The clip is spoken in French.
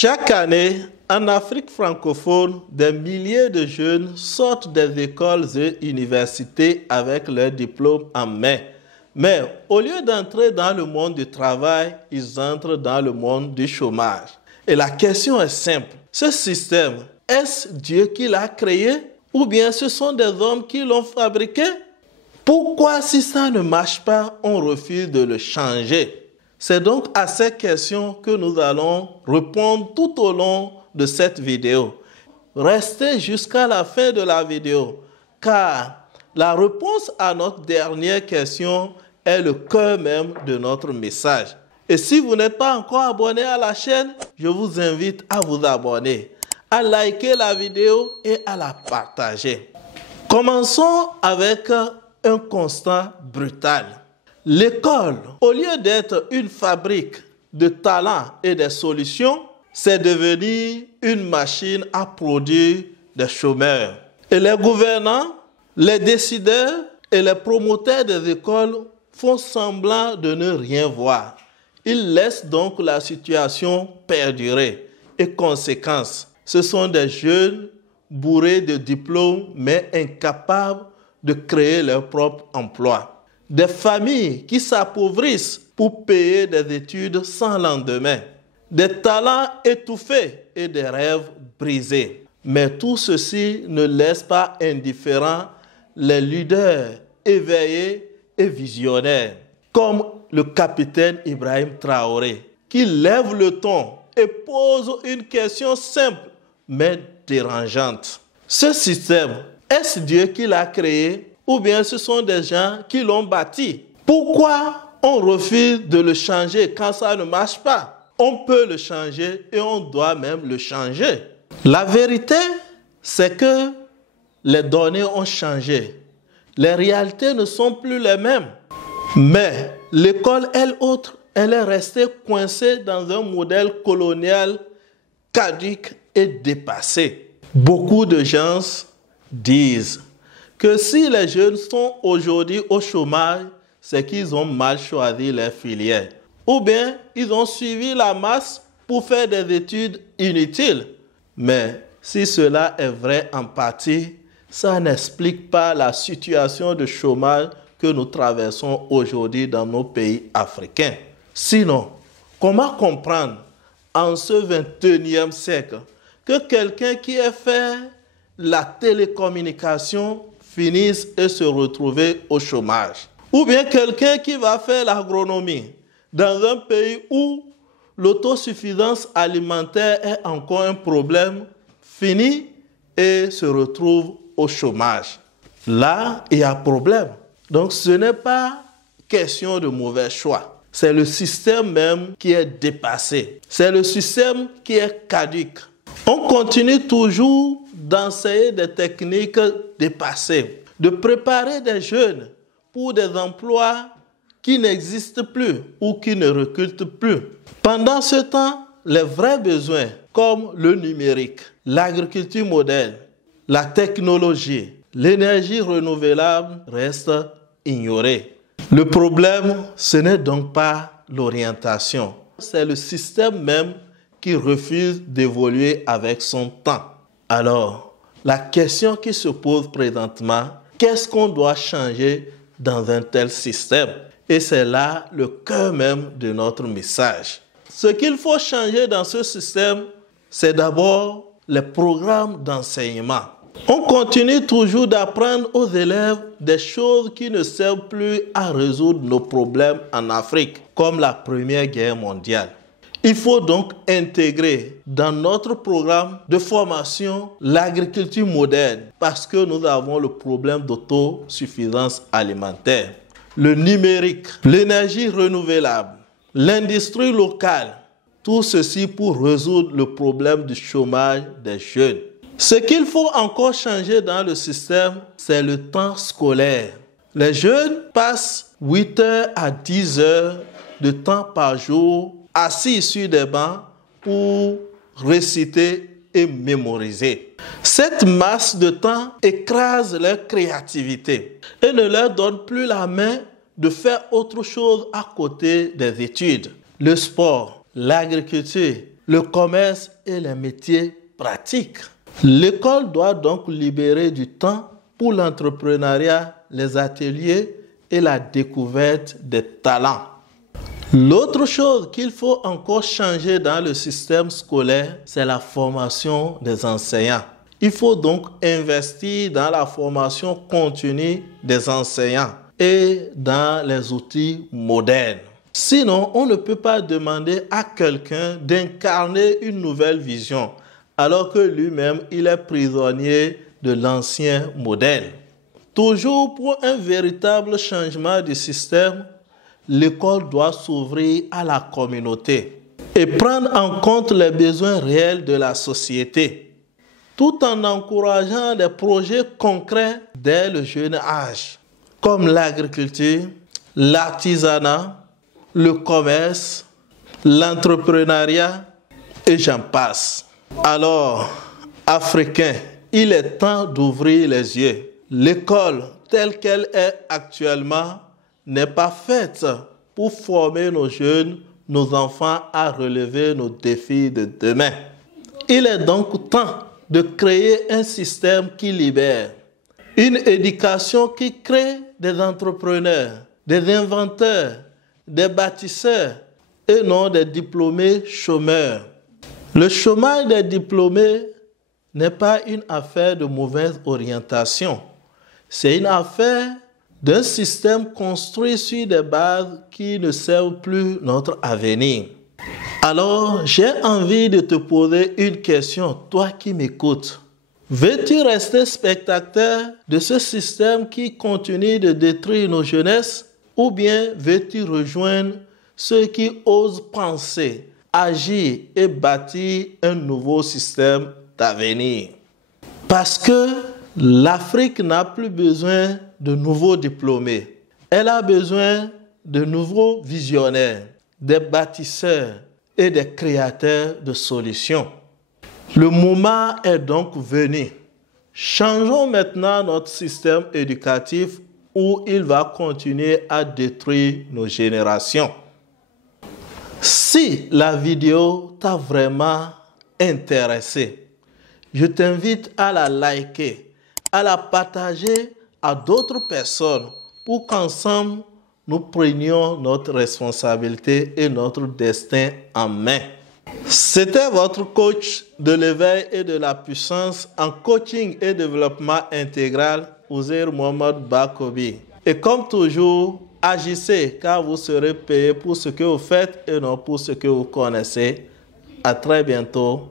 Chaque année, en Afrique francophone, des milliers de jeunes sortent des écoles et universités avec leur diplôme en main. Mais au lieu d'entrer dans le monde du travail, ils entrent dans le monde du chômage. Et la question est simple. Ce système, est-ce Dieu qui l'a créé ou bien ce sont des hommes qui l'ont fabriqué? Pourquoi, si ça ne marche pas, on refuse de le changer? C'est donc à ces questions que nous allons répondre tout au long de cette vidéo. Restez jusqu'à la fin de la vidéo, car la réponse à notre dernière question est le cœur même de notre message. Et si vous n'êtes pas encore abonné à la chaîne, je vous invite à vous abonner, à liker la vidéo et à la partager. Commençons avec un constat brutal. L'école, au lieu d'être une fabrique de talents et de solutions, c'est devenu une machine à produire des chômeurs. Et les gouvernants, les décideurs et les promoteurs des écoles font semblant de ne rien voir. Ils laissent donc la situation perdurer. Et conséquence, ce sont des jeunes bourrés de diplômes mais incapables de créer leur propre emploi. Des familles qui s'appauvrissent pour payer des études sans lendemain. Des talents étouffés et des rêves brisés. Mais tout ceci ne laisse pas indifférents les leaders éveillés et visionnaires, comme le capitaine Ibrahim Traoré, qui lève le ton et pose une question simple mais dérangeante. Ce système, est-ce Dieu qui l'a créé ou bien ce sont des gens qui l'ont bâti? Pourquoi on refuse de le changer quand ça ne marche pas? On peut le changer et on doit même le changer. La vérité, c'est que les données ont changé. Les réalités ne sont plus les mêmes. Mais l'école, elle est restée coincée dans un modèle colonial caduque et dépassé. Beaucoup de gens disent que si les jeunes sont aujourd'hui au chômage, c'est qu'ils ont mal choisi leur filière. Ou bien, ils ont suivi la masse pour faire des études inutiles. Mais si cela est vrai en partie, ça n'explique pas la situation de chômage que nous traversons aujourd'hui dans nos pays africains. Sinon, comment comprendre en ce 21e siècle que quelqu'un qui a fait la télécommunication finisse et se retrouver au chômage? Ou bien quelqu'un qui va faire l'agronomie dans un pays où l'autosuffisance alimentaire est encore un problème, finit et se retrouve au chômage. Là, il y a problème. Donc ce n'est pas question de mauvais choix. C'est le système même qui est dépassé. C'est le système qui est caduque. On continue toujours d'enseigner des techniques dépassées, de préparer des jeunes pour des emplois qui n'existent plus ou qui ne recrutent plus. Pendant ce temps, les vrais besoins comme le numérique, l'agriculture moderne, la technologie, l'énergie renouvelable restent ignorés. Le problème, ce n'est donc pas l'orientation. C'est le système même qui refuse d'évoluer avec son temps. Alors, la question qui se pose présentement, qu'est-ce qu'on doit changer dans un tel système? Et c'est là le cœur même de notre message. Ce qu'il faut changer dans ce système, c'est d'abord les programmes d'enseignement. On continue toujours d'apprendre aux élèves des choses qui ne servent plus à résoudre nos problèmes en Afrique, comme la Première Guerre mondiale. Il faut donc intégrer dans notre programme de formation l'agriculture moderne parce que nous avons le problème d'autosuffisance alimentaire, le numérique, l'énergie renouvelable, l'industrie locale, tout ceci pour résoudre le problème du chômage des jeunes. Ce qu'il faut encore changer dans le système, c'est le temps scolaire. Les jeunes passent 8 heures à 10 heures de temps par jour assis sur des bancs pour réciter et mémoriser. Cette masse de temps écrase leur créativité et ne leur donne plus la main de faire autre chose à côté des études. Le sport, l'agriculture, le commerce et les métiers pratiques. L'école doit donc libérer du temps pour l'entrepreneuriat, les ateliers et la découverte des talents. L'autre chose qu'il faut encore changer dans le système scolaire, c'est la formation des enseignants. Il faut donc investir dans la formation continue des enseignants et dans les outils modernes. Sinon, on ne peut pas demander à quelqu'un d'incarner une nouvelle vision, alors que lui-même, il est prisonnier de l'ancien modèle. Toujours pour un véritable changement du système, l'école doit s'ouvrir à la communauté et prendre en compte les besoins réels de la société, tout en encourageant des projets concrets dès le jeune âge, comme l'agriculture, l'artisanat, le commerce, l'entrepreneuriat et j'en passe. Alors, Africains, il est temps d'ouvrir les yeux. L'école telle qu'elle est actuellement n'est pas faite pour former nos jeunes, nos enfants à relever nos défis de demain. Il est donc temps de créer un système qui libère, une éducation qui crée des entrepreneurs, des inventeurs, des bâtisseurs et non des diplômés chômeurs. Le chômage des diplômés n'est pas une affaire de mauvaise orientation. C'est une affaire d'un système construit sur des bases qui ne servent plus notre avenir. Alors, j'ai envie de te poser une question, toi qui m'écoutes. Veux-tu rester spectateur de ce système qui continue de détruire nos jeunesses, ou bien veux-tu rejoindre ceux qui osent penser, agir et bâtir un nouveau système d'avenir? Parce que l'Afrique n'a plus besoin de nouveaux diplômés. Elle a besoin de nouveaux visionnaires, des bâtisseurs et des créateurs de solutions. Le moment est donc venu. Changeons maintenant notre système éducatif ou il va continuer à détruire nos générations. Si la vidéo t'a vraiment intéressé, je t'invite à la liker, à la partager à d'autres personnes pour qu'ensemble nous prenions notre responsabilité et notre destin en main. C'était votre coach de l'éveil et de la puissance en coaching et développement intégral, Uzair Mohamed Bakobi. Et comme toujours, agissez car vous serez payé pour ce que vous faites et non pour ce que vous connaissez. À très bientôt.